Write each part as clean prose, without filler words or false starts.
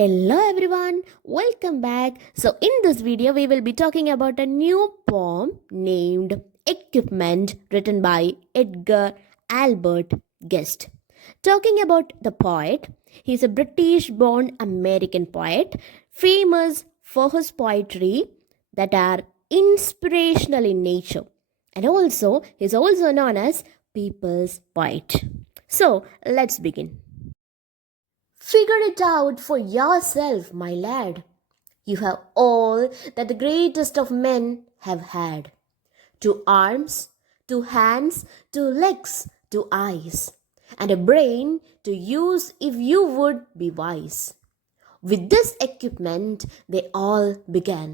Hello everyone, welcome back. So in this video we will be talking about a new poem named Equipment written by Edgar Albert Guest. Talking about the poet, he's a British born American poet famous for his poetry that are inspirational in nature, and also he's also known as people's poet. So let's begin. Figure it out for yourself, my lad. You have all that the greatest of men have had. 2 arms, 2 hands, 2 legs, 2 eyes, and a brain to use if you would be wise. With this equipment, they all began.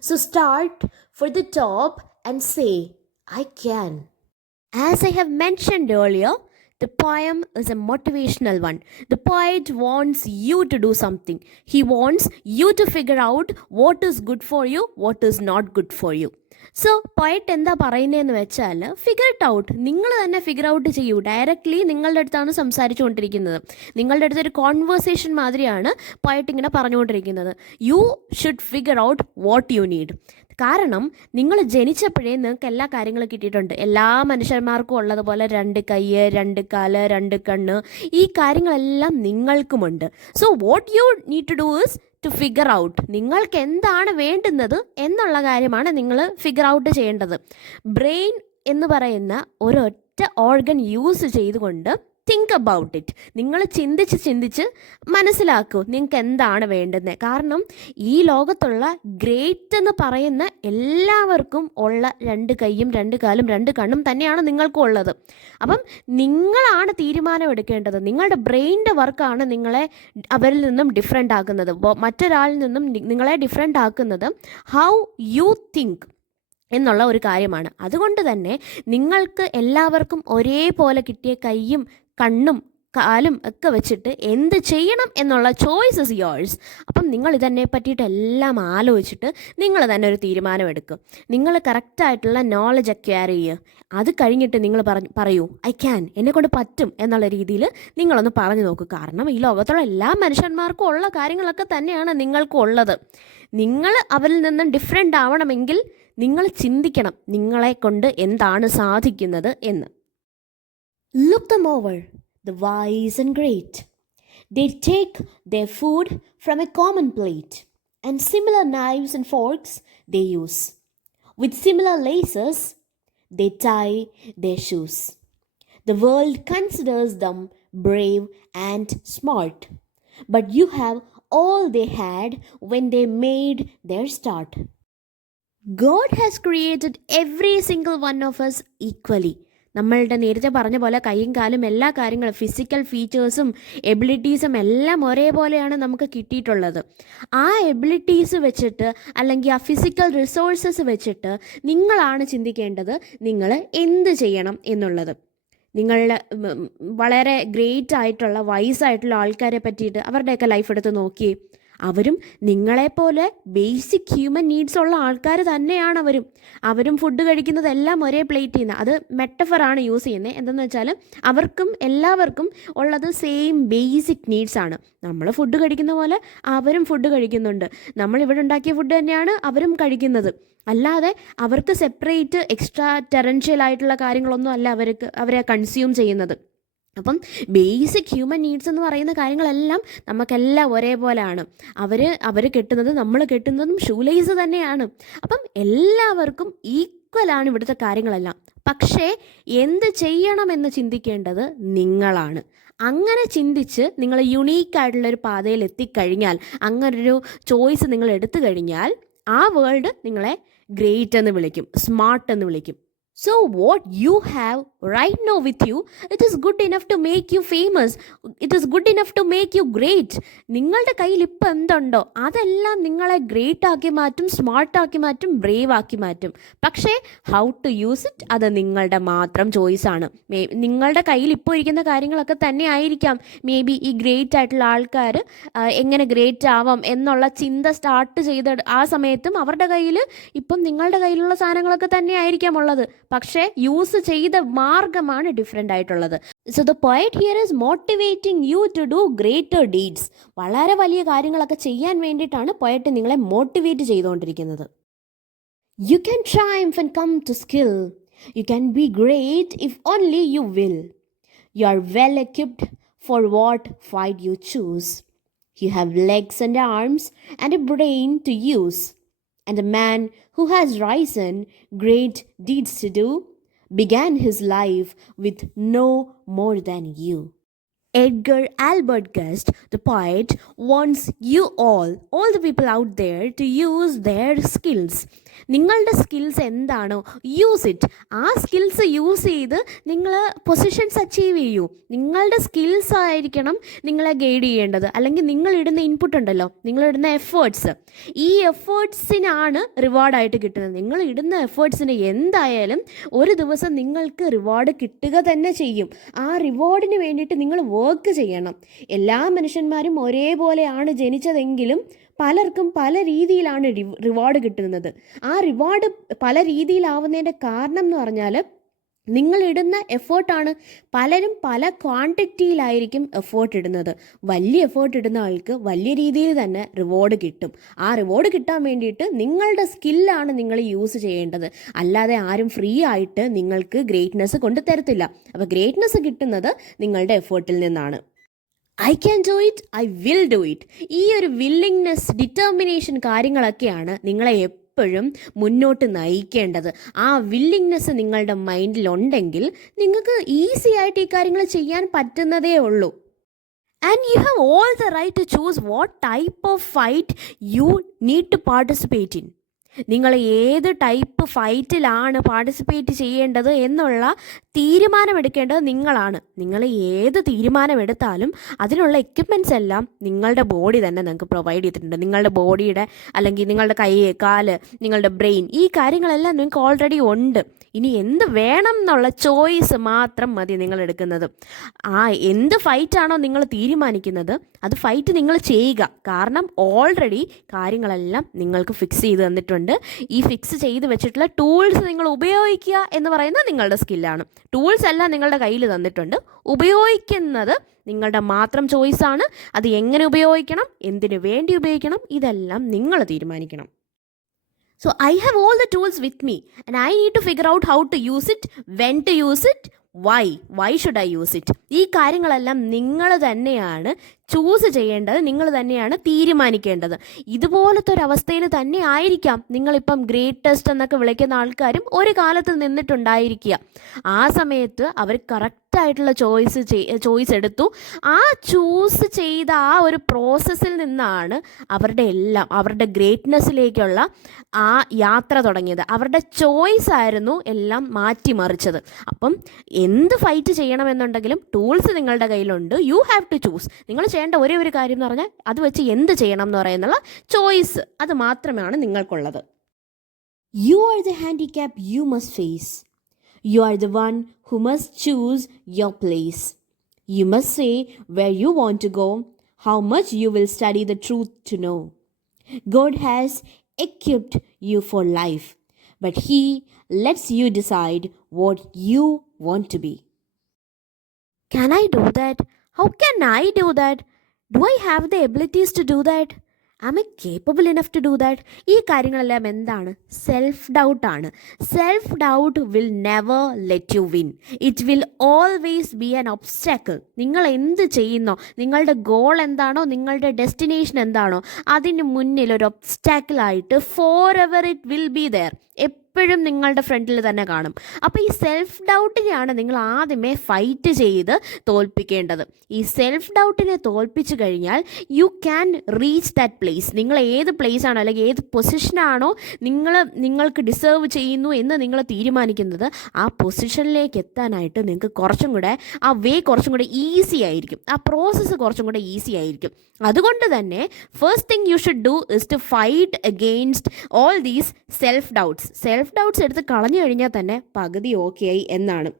So start for the top and say, I can. As I have mentioned earlier, the poem is a motivational one. The poet wants you to do something. He wants you to figure out what is good for you, what is not good for you. So poet എന്താ പറയുന്നതെന്ന് വെച്ചാൽ figure it out. നിങ്ങൾ തന്നെ figure out ചെയ്യൂ. Directly നിങ്ങളുടെ അടുത്താണ് സംസാരിച്ചുകൊണ്ടിരിക്കുന്നത്. നിങ്ങളുടെ അടുത്തൊരു കോൺവേഴ്സേഷൻ മാതിരിയാണ് പോയറ്റ് ഇങ്ങനെ പറഞ്ഞുകൊണ്ടിരിക്കുന്നത്. You should figure out what you need. കാരണം നിങ്ങൾ ജനിച്ചപ്പോഴേ നിങ്ങൾക്ക് എല്ലാ കാര്യങ്ങളും കിട്ടിയിട്ടുണ്ട്. എല്ലാ മനുഷ്യന്മാർക്കും ഉള്ളതുപോലെ 2 കൈ, 2 കാല്, 2 കണ്ണ്, ഈ കാര്യങ്ങളെല്ലാം നിങ്ങൾക്കുമുണ്ട്. So what you need to do is to figure out. നിങ്ങൾക്ക് എന്താണ് വേണ്ടുന്നത് എന്നുള്ള കാര്യമാണ് നിങ്ങൾ ഫിഗർ ഔട്ട് ചെയ്യേണ്ടത്. ബ്രെയിൻ എന്ന് പറയുന്ന ഒരൊറ്റ ഓർഗൻ യൂസ് ചെയ്തുകൊണ്ട് തിങ്ക് അബൌട്ട് ഇറ്റ്. നിങ്ങൾ ചിന്തിച്ച് മനസ്സിലാക്കൂ നിങ്ങൾക്ക് എന്താണ് വേണ്ടുന്നത്. കാരണം ഈ ലോകത്തുള്ള ഗ്രേറ്റ് എന്ന് പറയുന്ന എല്ലാവർക്കും ഉള്ള 2 കൈയും 2 കാലും 2 കണ്ണും തന്നെയാണ് നിങ്ങൾക്കും ഉള്ളത്. അപ്പം നിങ്ങളാണ് തീരുമാനം എടുക്കേണ്ടത്. നിങ്ങളുടെ ബ്രെയിനിൻ്റെ വർക്കാണ് നിങ്ങളെ അവരിൽ നിന്നും ഡിഫറെൻ്റ് ആക്കുന്നത്. മറ്റൊരാളിൽ നിന്നും നിങ്ങളെ ഡിഫറെൻ്റ് ആക്കുന്നത് ഹൗ യു തിങ്ക് എന്നുള്ള ഒരു കാര്യമാണ്. അതുകൊണ്ട് തന്നെ നിങ്ങൾക്ക് എല്ലാവർക്കും ഒരേപോലെ കിട്ടിയ കൈയും കണ്ണും കാലും ഒക്കെ വെച്ചിട്ട് എന്ത് ചെയ്യണം എന്നുള്ള ചോയ്സ് ഇസ് യോഴ്സ്. അപ്പം നിങ്ങൾ ഇതിനെ പറ്റിയിട്ട് എല്ലാം ആലോചിച്ചിട്ട് നിങ്ങൾ തന്നെ ഒരു തീരുമാനമെടുക്കും. നിങ്ങൾ കറക്റ്റായിട്ടുള്ള നോളജ് അക്വയർ ചെയ്യുക. അത് കഴിഞ്ഞിട്ട് നിങ്ങൾ പറയൂ ഐ ക്യാൻ, എന്നെക്കൊണ്ട് പറ്റും എന്നുള്ള രീതിയിൽ നിങ്ങളൊന്ന് പറഞ്ഞു നോക്കൂ. കാരണം ഈ ലോകത്തുള്ള എല്ലാ മനുഷ്യന്മാർക്കും ഉള്ള കാര്യങ്ങളൊക്കെ തന്നെയാണ് നിങ്ങൾക്കും ഉള്ളത്. നിങ്ങൾ അവരിൽ നിന്നും ഡിഫറെൻ്റ് ആവണമെങ്കിൽ നിങ്ങൾ ചിന്തിക്കണം നിങ്ങളെ കൊണ്ട് എന്താണ് സാധിക്കുന്നത് എന്ന്. Look them over, the wise and great. They take their food from a common plate, and similar knives and forks they use. With similar laces, they tie their shoes. The world considers them brave and smart, but you have all they had when they made their start. God has created every single one of us equally. നമ്മളുടെ നേരത്തെ പറഞ്ഞ പോലെ കൈയും കാലും എല്ലാ കാര്യങ്ങളും physical ഫീച്ചേഴ്സും എബിലിറ്റീസും എല്ലാം ഒരേപോലെയാണ് നമുക്ക് കിട്ടിയിട്ടുള്ളത്. ആ എബിലിറ്റീസ് വെച്ചിട്ട് അല്ലെങ്കിൽ ആ ഫിസിക്കൽ റിസോഴ്സസ് വെച്ചിട്ട് നിങ്ങളാണ് ചിന്തിക്കേണ്ടത് നിങ്ങൾ എന്ത് ചെയ്യണം എന്നുള്ളത്. നിങ്ങളുടെ വളരെ ഗ്രേറ്റ് ആയിട്ടുള്ള വൈസായിട്ടുള്ള ആൾക്കാരെ പറ്റിയിട്ട് അവരുടെയൊക്കെ ലൈഫ് എടുത്ത് നോക്കിയേ. അവരും നിങ്ങളെപ്പോലെ ബേസിക് ഹ്യൂമൻ നീഡ്സ് ഉള്ള ആൾക്കാർ തന്നെയാണ് അവരും ഫുഡ് കഴിക്കുന്നതെല്ലാം ഒരേ പ്ലേറ്റിൽ നിന്ന്. അത് മെറ്റഫറാണ് യൂസ് ചെയ്യുന്നത്. എന്തെന്ന് വെച്ചാൽ അവർക്കും എല്ലാവർക്കും ഉള്ളത് സെയിം ബേസിക് നീഡ്സ് ആണ്. നമ്മൾ ഫുഡ് കഴിക്കുന്ന പോലെ അവരും ഫുഡ് കഴിക്കുന്നുണ്ട്. നമ്മളിവിടെ ഉണ്ടാക്കിയ ഫുഡ് തന്നെയാണ് അവരും കഴിക്കുന്നത്. അല്ലാതെ അവർക്ക് സെപ്പറേറ്റ് എക്സ്ട്രാ ടെറൻഷ്യൽ ആയിട്ടുള്ള കാര്യങ്ങളൊന്നും അല്ല അവരെ കൺസ്യൂം ചെയ്യുന്നത്. അപ്പം ബേസിക് ഹ്യൂമൻ നീഡ്സ് എന്ന് പറയുന്ന കാര്യങ്ങളെല്ലാം നമുക്കെല്ലാം ഒരേപോലെയാണ്. അവർ കെട്ടുന്നത് നമ്മൾ കെട്ടുന്നതും ഷൂലേസ് തന്നെയാണ്. അപ്പം എല്ലാവർക്കും ഈക്വലാണ് ഇവിടുത്തെ കാര്യങ്ങളെല്ലാം. പക്ഷേ എന്ത് ചെയ്യണമെന്ന് ചിന്തിക്കേണ്ടത് നിങ്ങളാണ്. അങ്ങനെ ചിന്തിച്ച് നിങ്ങൾ യുണീക്കായിട്ടുള്ളൊരു പാതയിൽ എത്തിക്കഴിഞ്ഞാൽ, അങ്ങനൊരു ചോയ്സ് നിങ്ങൾ എടുത്തു കഴിഞ്ഞാൽ ആ വേൾഡ് നിങ്ങളെ ഗ്രേറ്റ് എന്ന് വിളിക്കും, സ്മാർട്ട് എന്ന് വിളിക്കും. So what you have right now with you, it is good enough to make you famous. It is good enough to make you great. നിങ്ങളുടെ കയ്യിൽ ഇപ്പം എന്തുണ്ടോ അതെല്ലാം നിങ്ങളെ ഗ്രേറ്റ് ആക്കി മാറ്റും, സ്മാർട്ട് ആക്കി മാറ്റും, ബ്രേവ് ആക്കി മാറ്റും. പക്ഷേ ഹൗ ടു യൂസ് ഇറ്റ് അത് നിങ്ങളുടെ മാത്രം ചോയ്സാണ്. നിങ്ങളുടെ കയ്യിൽ ഇപ്പോൾ ഇരിക്കുന്ന കാര്യങ്ങളൊക്കെ തന്നെ ആയിരിക്കാം മേ ബി ഈ ഗ്രേറ്റ് ആയിട്ടുള്ള ആൾക്കാർ എങ്ങനെ ഗ്രേറ്റ് ആവാം എന്നുള്ള ചിന്ത സ്റ്റാർട്ട് ചെയ്ത ആ സമയത്തും അവരുടെ കയ്യിൽ ഇപ്പം നിങ്ങളുടെ കയ്യിലുള്ള സാധനങ്ങളൊക്കെ തന്നെ ആയിരിക്കാം ഉള്ളത്. പക്ഷേ യൂസ് ചെയ്ത മാർഗമാണ് ഡിഫറെൻ്റ് ആയിട്ടുള്ളത്. So the poet here is motivating you to do greater deeds. വളരെ വലിയ കാര്യങ്ങളൊക്കെ ചെയ്യാൻ വേണ്ടിയിട്ടാണ് പോയറ്റ് നിങ്ങളെ മോട്ടിവേറ്റ് ചെയ്തുകൊണ്ടിരിക്കുന്നത്. You can triumph and come to skill. You can be great if only you will. You are well equipped for what fight you choose. You have legs and arms and a brain to use. And a man who has risen great deeds to do began his life with no more than you. Edgar Albert Guest, the poet, wants you all the people out there to use their skills. നിങ്ങളുടെ skills എന്താണോ use it. ആ skills use ചെയ്ത് നിങ്ങൾ positions achieve ചെയ്യൂ. നിങ്ങളുടെ skills ആയിരിക്കണം നിങ്ങളെ guide ചെയ്യേണ്ടത്. അല്ലെങ്കിൽ നിങ്ങളിടുന്ന ഇൻപുട്ട് ഉണ്ടല്ലോ, നിങ്ങളിടുന്ന എഫേർട്സ്, ഈ എഫേർട്സിനാണ് റിവാർഡായിട്ട് കിട്ടുന്നത്. നിങ്ങൾ ഇടുന്ന എഫേർട്സിന് എന്തായാലും ഒരു ദിവസം നിങ്ങൾക്ക് റിവാർഡ് കിട്ടുക തന്നെ ചെയ്യും. ആ റിവാർഡിന് വേണ്ടിയിട്ട് നിങ്ങൾ വർക്ക് ചെയ്യണം. എല്ലാ മനുഷ്യന്മാരും ഒരേപോലെയാണ് ജനിച്ചതെങ്കിലും പലർക്കും പല രീതിയിലാണ് റിവാർഡ് കിട്ടുന്നത്. ആ റിവാർഡ് പല രീതിയിലാവുന്നതിൻ്റെ കാരണം എന്ന് പറഞ്ഞാൽ നിങ്ങളിടുന്ന എഫേർട്ടാണ്. പലരും പല ക്വാണ്ടിറ്റിയിലായിരിക്കും എഫേർട്ട് ഇടുന്നത്. വലിയ എഫേർട്ട് ഇടുന്ന ആൾക്ക് വലിയ രീതിയിൽ തന്നെ റിവാർഡ് കിട്ടും. ആ റിവാർഡ് കിട്ടാൻ വേണ്ടിയിട്ട് നിങ്ങളുടെ സ്കില്ലാണ് നിങ്ങൾ യൂസ് ചെയ്യേണ്ടത്. അല്ലാതെ ആരും ഫ്രീ ആയിട്ട് നിങ്ങൾക്ക് ഗ്രേറ്റ്നെസ് കൊണ്ട് തരത്തില്ല. അപ്പോൾ ഗ്രേറ്റ്നെസ് കിട്ടുന്നത് നിങ്ങളുടെ എഫേർട്ടിൽ നിന്നാണ്. I can do it, I will do it. ഈ ഒരു വില്ലിങ്നെസ്, ഡിറ്റർമിനേഷൻ കാര്യങ്ങളൊക്കെയാണ് നിങ്ങളെ എപ്പോഴും മുന്നോട്ട് നയിക്കേണ്ടത്. ആ വില്ലിങ്നെസ് നിങ്ങളുടെ മൈൻഡിലുണ്ടെങ്കിൽ നിങ്ങൾക്ക് ഈസി ആയിട്ട് ഈ കാര്യങ്ങൾ ചെയ്യാൻ പറ്റുന്നതേ ഉള്ളൂ. And you have all the right to choose what type of fight you need to participate in. നിങ്ങൾ ഏത് ടൈപ്പ് ഫൈറ്റിലാണ് പാർട്ടിസിപ്പേറ്റ് ചെയ്യേണ്ടത് എന്നുള്ള തീരുമാനമെടുക്കേണ്ടത് നിങ്ങളാണ്. നിങ്ങൾ ഏത് തീരുമാനമെടുത്താലും അതിനുള്ള എക്യുപ്മെൻറ്റ്സ് എല്ലാം നിങ്ങളുടെ ബോഡി തന്നെ നിങ്ങൾക്ക് പ്രൊവൈഡ് ചെയ്തിട്ടുണ്ട്. നിങ്ങളുടെ ബോഡിയുടെ അല്ലെങ്കിൽ നിങ്ങളുടെ കൈ, കാല്, നിങ്ങളുടെ ബ്രെയിൻ, ഈ കാര്യങ്ങളെല്ലാം നിങ്ങൾക്ക് ഓൾറെഡി ഉണ്ട്. ഇനി എന്ത് വേണം എന്നുള്ള ചോയ്സ് മാത്രം മതി നിങ്ങൾ എടുക്കുന്നത്. ആ എന്ത് ഫൈറ്റാണോ നിങ്ങൾ തീരുമാനിക്കുന്നത് അത് ഫൈറ്റ് നിങ്ങൾ ചെയ്യുക. കാരണം ഓൾറെഡി കാര്യങ്ങളെല്ലാം നിങ്ങൾക്ക് ഫിക്സ് ചെയ്ത് തന്നിട്ടുണ്ട്. ഈ ഫിക്സ് ചെയ്ത് വെച്ചിട്ടുള്ള ടൂൾസ് നിങ്ങൾ ഉപയോഗിക്കുക എന്ന് പറയുന്നത് നിങ്ങളുടെ സ്കില്ലാണ്. ടൂൾസ് എല്ലാം നിങ്ങളുടെ കയ്യിൽ തന്നിട്ടുണ്ട്. ഉപയോഗിക്കുന്നത് നിങ്ങളുടെ മാത്രം ചോയ്സാണ്. അത് എങ്ങനെ ഉപയോഗിക്കണം, എന്തിനു വേണ്ടി ഉപയോഗിക്കണം, ഇതെല്ലാം നിങ്ങൾ തീരുമാനിക്കണം. So I have all the tools with me and I need to figure out how to use it, when to use it, why should I use it. ഈ കാര്യങ്ങളെല്ലാം നിങ്ങൾ തന്നെയാണ് ചൂസ് ചെയ്യേണ്ടത്, നിങ്ങൾ തന്നെയാണ് തീരുമാനിക്കേണ്ടത്. ഇതുപോലത്തെ ഒരു അവസ്ഥയിൽ തന്നെ ആയിരിക്കാം നിങ്ങളിപ്പം ഗ്രേറ്റസ്റ്റ് എന്നൊക്കെ വിളിക്കുന്ന ആൾക്കാരും ഒരു കാലത്ത് നിന്നിട്ടുണ്ടായിരിക്കുക. ആ സമയത്ത് അവർ കറക്റ്റായിട്ടുള്ള ചോയ്സ് എടുത്തു. ആ ചൂസ് ചെയ്ത ആ ഒരു പ്രോസസ്സിൽ നിന്നാണ് അവരുടെ ഗ്രേറ്റ്നെസ്സിലേക്കുള്ള ആ യാത്ര തുടങ്ങിയത്. അവരുടെ ചോയ്സ് ആയിരുന്നു എല്ലാം മാറ്റിമറിച്ചത്. അപ്പം എന്ത് ഫൈറ്റ് ചെയ്യണമെന്നുണ്ടെങ്കിലും ടൂൾസ് നിങ്ങളുടെ കയ്യിലുണ്ട്. You have to choose. നിങ്ങൾ ചെയ്യേണ്ട ഒരേ ഒരു കാര്യം എന്ന് പറഞ്ഞാൽ അത് വെച്ച് എന്ത് ചെയ്യണം എന്ന് പറയുന്നുള്ള ചോയ്സ്, അത് മാത്രമാണ് നിങ്ങൾക്കുള്ളത്. You are the handicap you must face. You are the one who must choose your place. You must say where you want to go, how much you will study the truth to know. God has equipped you for life, but He lets you decide what you want to be. Can I do that? How can I do that? Do I have the abilities to do that? Am I capable enough to do that? ഈ കാര്യങ്ങളെല്ലാം എന്താണ്? Self ഡൗട്ടാണ്. Self doubt will never let you win. It will always be an obstacle. നിങ്ങൾ എന്ത് ചെയ്യുന്നോ, നിങ്ങളുടെ goal എന്താണോ, നിങ്ങളുടെ ഡെസ്റ്റിനേഷൻ എന്താണോ, അതിന് മുന്നിൽ ഒരു ഒബ്സ്റ്റാക്കിളായിട്ട് forever it will be there. എപ്പോഴും നിങ്ങളുടെ ഫ്രണ്ടിൽ തന്നെ കാണും. അപ്പോൾ ഈ സെൽഫ് ഡൗട്ടിനെയാണ് നിങ്ങൾ ആദ്യമേ ഫൈറ്റ് ചെയ്ത് തോൽപ്പിക്കേണ്ടത്. ഈ സെൽഫ് ഡൗട്ടിനെ തോൽപ്പിച്ചു കഴിഞ്ഞാൽ you can reach that place. നിങ്ങൾ ഏത് പ്ലേസ് ആണോ അല്ലെങ്കിൽ ഏത് പൊസിഷനാണോ നിങ്ങൾക്ക് ഡിസേർവ് ചെയ്യുന്നു എന്ന് നിങ്ങൾ തീരുമാനിക്കുന്നത്, ആ പൊസിഷനിലേക്ക് എത്താനായിട്ട് നിങ്ങൾക്ക് കുറച്ചും കൂടെ ആ വേ കുറച്ചും കൂടെ ഈസി ആയിരിക്കും. ആ പ്രോസസ്സ് കുറച്ചും കൂടെ ഈസി ആയിരിക്കും. അതുകൊണ്ട് തന്നെ first thing you should do is to fight against all these self doubts. Self doubts എടുത്ത് കളഞ്ഞു കഴിഞ്ഞാൽ തന്നെ പകുതി ഓക്കെ ആയി എന്നാണ്.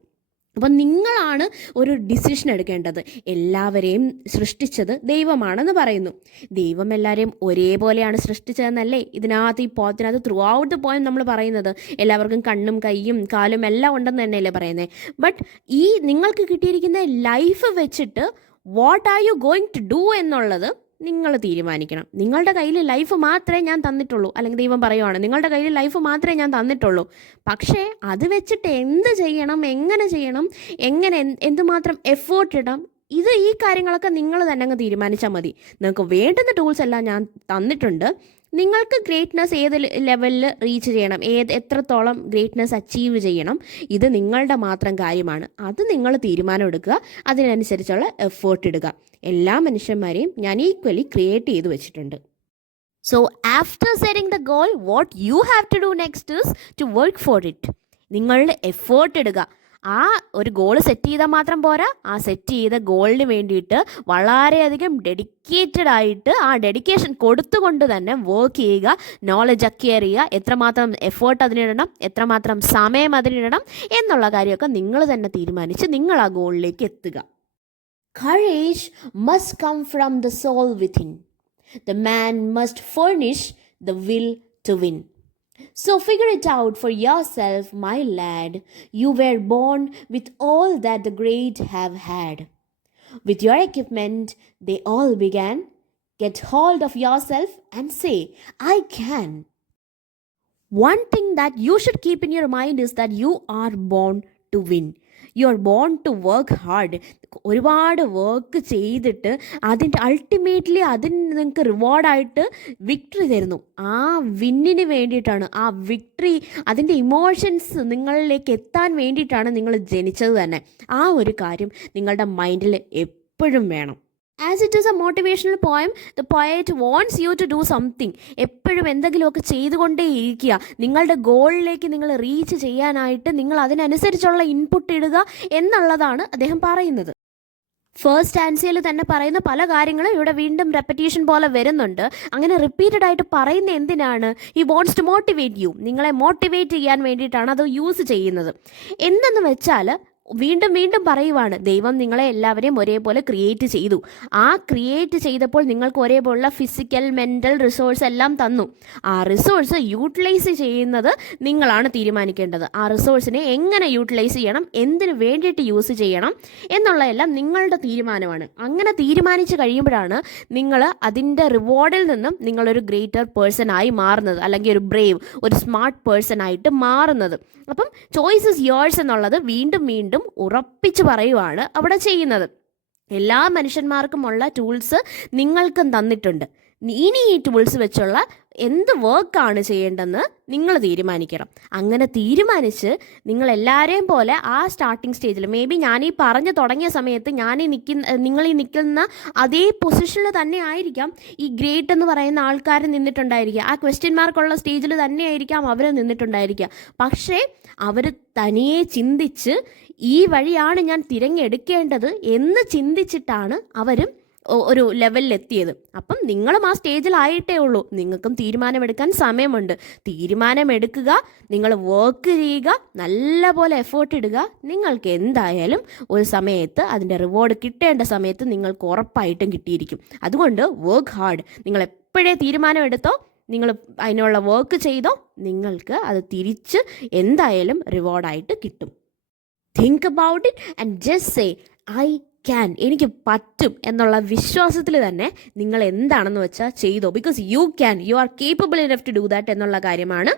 അപ്പം നിങ്ങളാണ് ഒരു ഡിസിഷൻ എടുക്കേണ്ടത്. എല്ലാവരെയും സൃഷ്ടിച്ചത് ദൈവമാണെന്ന് പറയുന്നു. ദൈവം എല്ലാവരെയും ഒരേപോലെയാണ് സൃഷ്ടിച്ചതെന്നല്ലേ ഇതിനകത്ത് ഈ പോയത്തിനകത്ത് ത്രൂ ഔട്ട് ദ പോയം നമ്മൾ പറയുന്നത്. എല്ലാവർക്കും കണ്ണും കൈയും കാലും എല്ലാം ഉണ്ടെന്ന് തന്നെയല്ലേ പറയുന്നത്. ബട്ട് ഈ നിങ്ങൾക്ക് കിട്ടിയിരിക്കുന്ന ലൈഫ് വെച്ചിട്ട് what are you going to do എന്നുള്ളത് നിങ്ങൾ തീരുമാനിക്കണം. നിങ്ങളുടെ കയ്യിൽ ലൈഫ് മാത്രമേ ഞാൻ തന്നിട്ടുള്ളൂ, അല്ലെങ്കിൽ ദൈവം പറയുവാണ് നിങ്ങളുടെ കയ്യിൽ ലൈഫ് മാത്രമേ ഞാൻ തന്നിട്ടുള്ളൂ, പക്ഷേ അത് വെച്ചിട്ട് എന്ത് ചെയ്യണം, എങ്ങനെ ചെയ്യണം, എന്തുമാത്രം എഫേർട്ട് ഇടണം, ഈ കാര്യങ്ങളൊക്കെ നിങ്ങൾ തന്നെ അങ്ങ് തീരുമാനിച്ചാൽ മതി. നിങ്ങൾക്ക് വേണ്ടുന്ന ടൂൾസ് എല്ലാം ഞാൻ തന്നിട്ടുണ്ട്. നിങ്ങൾക്ക് ഗ്രേറ്റ്നെസ് ഏത് ലെവലിൽ റീച്ച് ചെയ്യണം, എത്രത്തോളം ഗ്രേറ്റ്നെസ് അച്ചീവ് ചെയ്യണം, ഇത് നിങ്ങളുടെ മാത്രം കാര്യമാണ്. അത് നിങ്ങൾ തീരുമാനം എടുക്കുക, അതിനനുസരിച്ചുള്ള എഫേർട്ട് ഇടുക. എല്ലാ മനുഷ്യന്മാരെയും ഞാൻ ഈക്വലി ക്രിയേറ്റ് ചെയ്ത് വെച്ചിട്ടുണ്ട്. So after setting the goal, what you have to do next is to work for it. നിങ്ങളുടെ എഫേർട്ട് ഇടുക. ആ ഒരു ഗോൾ സെറ്റ് ചെയ്താൽ മാത്രം പോരാ, ആ സെറ്റ് ചെയ്ത ഗോളിന് വേണ്ടിയിട്ട് വളരെയധികം ഡെഡിക്കേറ്റഡ് ആയിട്ട് ആ ഡെഡിക്കേഷൻ കൊടുത്തുകൊണ്ട് തന്നെ വർക്ക് ചെയ്യുക, നോളജ് അക്വയർ ചെയ്യുക, എത്രമാത്രം എഫേർട്ട് അതിനിടണം, എത്രമാത്രം സമയം അതിനിടണം എന്നുള്ള കാര്യമൊക്കെ നിങ്ങൾ തന്നെ തീരുമാനിച്ച് നിങ്ങൾ ആ ഗോളിലേക്ക് എത്തുക. Courage must come from the soul within. The man must furnish the will to win. So figure it out for yourself, my lad. You were born with all that the great have had. With your equipment, they all began. Get hold of yourself and say, I can. One thing that you should keep in your mind is that you are born to win. You are born to work hard. ഒരുപാട് work ചെയ്തിട്ട് അതിൻ്റെ ultimately അതിന് നിങ്ങൾക്ക് റിവാർഡായിട്ട് victory തരുന്നു. ആ വിന്നിന് വേണ്ടിയിട്ടാണ്, ആ victory അതിൻ്റെ ഇമോഷൻസ് നിങ്ങളിലേക്ക് എത്താൻ വേണ്ടിയിട്ടാണ് നിങ്ങൾ ജനിച്ചത് തന്നെ. ആ ഒരു കാര്യം നിങ്ങളുടെ മൈൻഡിൽ എപ്പോഴും വേണം. As it is a motivational poem, the poet wants you to do something. എപ്പോഴും എന്തെങ്കിലുമൊക്കെ ചെയ്തുകൊണ്ടേ ഇരിക്കുക. നിങ്ങളുടെ ഗോളിലേക്ക് നിങ്ങൾ റീച്ച് ചെയ്യാനായിട്ട് നിങ്ങൾ അതിനനുസരിച്ചുള്ള ഇൻപുട്ട് ഇടുക എന്നുള്ളതാണ് അദ്ദേഹം പറയുന്നത്. ഫസ്റ്റ് ആൻസറിൽ തന്നെ പറയുന്ന പല കാര്യങ്ങളും ഇവിടെ വീണ്ടും റെപ്പറ്റീഷൻ പോലെ വരുന്നുണ്ട്. അങ്ങനെ റിപ്പീറ്റഡ് ആയിട്ട് പറയുന്ന എന്തിനാണ്? He wants to motivate you. നിങ്ങളെ മോട്ടിവേറ്റ് ചെയ്യാൻ വേണ്ടിയിട്ടാണ് അത് യൂസ് ചെയ്യുന്നത്. എന്തെന്ന് വെച്ചാൽ വീണ്ടും വീണ്ടും പറയുവാണ്, ദൈവം നിങ്ങളെ എല്ലാവരെയും ഒരേപോലെ ക്രിയേറ്റ് ചെയ്തു. ആ ക്രിയേറ്റ് ചെയ്തപ്പോൾ നിങ്ങൾക്ക് ഒരേപോലുള്ള ഫിസിക്കൽ, മെൻ്റൽ റിസോഴ്സ് എല്ലാം തന്നു. ആ റിസോഴ്സ് യൂട്ടിലൈസ് ചെയ്യുന്നത് നിങ്ങളാണ് തീരുമാനിക്കേണ്ടത്. ആ റിസോഴ്സിനെ എങ്ങനെ യൂട്ടിലൈസ് ചെയ്യണം, എന്തിനു വേണ്ടിയിട്ട് യൂസ് ചെയ്യണം എന്നുള്ളതെല്ലാം നിങ്ങളുടെ തീരുമാനമാണ്. അങ്ങനെ തീരുമാനിച്ച് കഴിയുമ്പോഴാണ് നിങ്ങൾ അതിൻ്റെ റിവാർഡിൽ നിന്നും നിങ്ങളൊരു ഗ്രേറ്റർ പേഴ്സൺ ആയി മാറുന്നത്, അല്ലെങ്കിൽ ഒരു ബ്രേവ്, ഒരു സ്മാർട്ട് പേഴ്സൺ ആയിട്ട് മാറുന്നത്. അപ്പം ചോയ്സ് ഇസ് യോഴ്സ് എന്നുള്ളത് വീണ്ടും വീണ്ടും ഉറപ്പിച്ച് പറയുവാണ് അവിടെ ചെയ്യുന്നത്. എല്ലാ മനുഷ്യന്മാർക്കുമുള്ള ടൂൾസ് നിങ്ങൾക്കും തന്നിട്ടുണ്ട്. ഇനി ഈ ടൂൾസ് വെച്ചുള്ള എന്ത് വർക്കാണ് ചെയ്യേണ്ടതെന്ന് നിങ്ങൾ തീരുമാനിക്കണം. അങ്ങനെ തീരുമാനിച്ച് നിങ്ങളെല്ലാവരെയും പോലെ ആ സ്റ്റാർട്ടിങ് സ്റ്റേജിൽ, മേ ബി ഞാനീ പറഞ്ഞു തുടങ്ങിയ സമയത്ത് നിങ്ങളീ നിൽക്കുന്ന അതേ പൊസിഷനിൽ തന്നെ ആയിരിക്കാം ഈ ഗ്രേറ്റ് എന്ന് പറയുന്ന ആൾക്കാർ നിന്നിട്ടുണ്ടായിരിക്കുക. ആ ക്വസ്റ്റ്യൻ മാർക്കുള്ള സ്റ്റേജിൽ തന്നെ ആയിരിക്കാം അവർ നിന്നിട്ടുണ്ടായിരിക്കുക. പക്ഷേ അവർ തനിയെ ചിന്തിച്ച് ഈ വഴിയാണ് ഞാൻ തിരഞ്ഞെടുക്കേണ്ടത് എന്ന് ചിന്തിച്ചിട്ടാണ് അവരും ഒരു ലെവലിലെത്തിയത്. അപ്പം നിങ്ങളും ആ സ്റ്റേജിലായിട്ടേ ഉള്ളൂ. നിങ്ങൾക്കും തീരുമാനമെടുക്കാൻ സമയമുണ്ട്. തീരുമാനമെടുക്കുക, നിങ്ങൾ വർക്ക് ചെയ്യുക, നല്ലപോലെ എഫേർട്ട് ഇടുക. നിങ്ങൾക്ക് എന്തായാലും ഒരു സമയത്ത് അതിൻ്റെ റിവാർഡ് കിട്ടേണ്ട സമയത്ത് നിങ്ങൾക്ക് ഉറപ്പായിട്ടും കിട്ടിയിരിക്കും. അതുകൊണ്ട് വർക്ക് ഹാർഡ്. നിങ്ങൾ എപ്പോഴേ തീരുമാനമെടുത്തോ, നിങ്ങൾ അതിനുള്ള വർക്ക് ചെയ്തോ, നിങ്ങൾക്ക് അത് തിരിച്ച് എന്തായാലും റിവാർഡായിട്ട് കിട്ടും. Think about it and just say I can. എനിക്ക് പറ്റും എന്നുള്ള വിശ്വാസത്തിൽ തന്നെ നിങ്ങൾ എന്താണെന്ന് വെച്ചാൽ ചെയ്തോ. Because you can, you are capable enough to do that എന്നുള്ള കാര്യമാണ്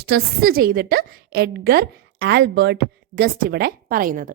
സ്ട്രെസ് ചെയ്തിട്ട് എഡ്ഗർ ആൽബർട്ട് ഗസ്റ്റ് ഇവിടെ പറയുന്നത്.